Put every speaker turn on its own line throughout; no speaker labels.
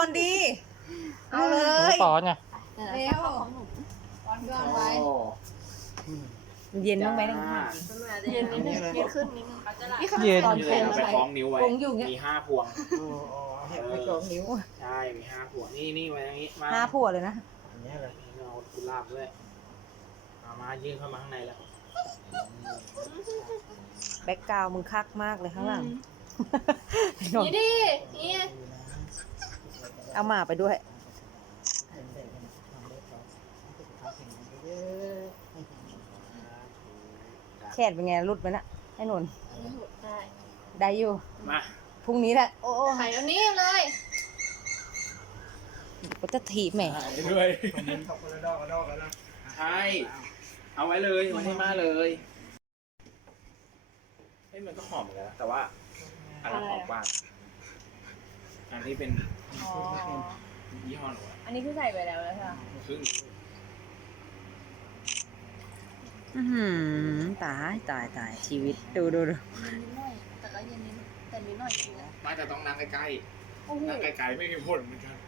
ตอนดีเอาเล
หนู
ย
ปอนไง
เร็ว
ของหนู
ย้อนไว้เย็นบ้างไหมนะ
เย็นนิดนึงเย็นขึ้นนิดนึงนี่ขนาด
เย็น
ตอน
อยู่
โค
เลย
ง
เอาไป
ใช้
คล้องนิ้วไว้
วงอยู่เงี้ย
มี5 พวง
ไปกองนิ้ว
ใช่ มี5 พวง นี่ไว้อย่างนี้ มา
หน้าผัวเลยนะ
อันนี้เลย
เอากุหลาบด้วยมายื่นเข้ามาข้างในแล้ว
แบ็กกราวมึงคักมากเลยข้างหลัง
นี่ดินี่
เอาหมาไปด้วย แขนเป็นไงรุดไหมนะให้หนุน
ได้
ได้อยู่
มา
พรุ่งนี้แหละ โอ้
ถ่ายแบบนี้เลย
ก็จะถีบแหม
ด้วย
ขอบคุณดอกแล้วนะ
ใช่ เอาไว้เลยไว้ให้มาเลยเฮ้ยมันก็หอมเหมือนกันนะแต่ว่าอันนั้นหอมกว่าอันนี้เป็น
อ๋อ
ยี่ห้อหนูอะ
อันนี้คือใส่ไปแล้วใช่ไหม
ครึ่ง
ตายชีวิตดู
นิดหน่อยแต่ก็เย็นนิดแต่นิดหน่อยจริงนะ
มาจะต้องนั่งใกล้
โอ้โห
ๆนั่งไกลๆไม่มีผลเหมือนกัน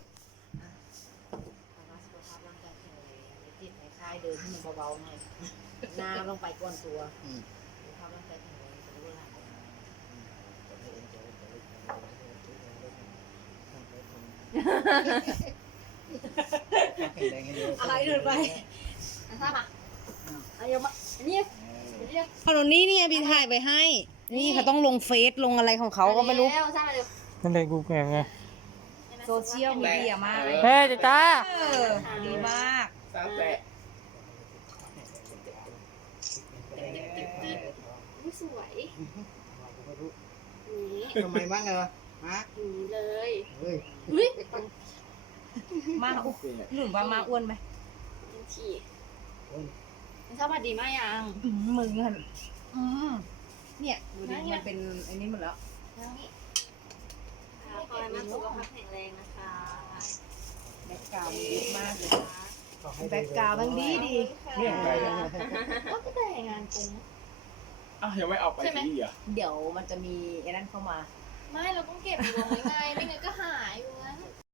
สุขภาพร่างกายแข็งแรงจิตในค่ายเดินให้มันเบาๆหน่อยหน้าลงไปก้อนตัวสุขภาพร่างกายแข็งแรงจะรู้หลานอะไรเดินไป
ทราบปะเอาเยอะมาอันนี้เรียก
ขนมนี้เนี่ยพี่ถ่ายไปให้ นี่เขาต้องลงเฟซลงอะไรของเขาก็ไม่รู้
แล้วทราบมาเร็ว
นั่นเลยกูแข่งไง
โซเชียลมีเดียมากเลย
เฮ้ยจ้า
ดีมาก
ซาแตะ
อุ๊ยสวยนี่
ทำไมบ้างเหรอมา
อย่างนี้เลย
เฮ้ย
อุ้ย
มากหนุนว่ามาอ้วนไหม
ยังฉี่มันทราบมาดีมากยัง
มึงอะเนี่ยดูดิมันเป็นอันนี้หมดแล้ว
นั่งนี่ขอให้มันสุขภาพแข็งแรงนะคะ
แบ็กกราวด์เยอะมากเลยแบ็กกราวด์มันดี
เรื่องอะไรอะ
ก็แต่งานกรุง
อ้าวยังไม่เอาไป
ใช่ไหม
ที่เหรอ
เดี๋ยวมันจะมีไอ้นั่นเข้ามา
ไม่เราต้องเก็บอยู่ไว้ไงไม่งั้นก็หายอยู่งั้น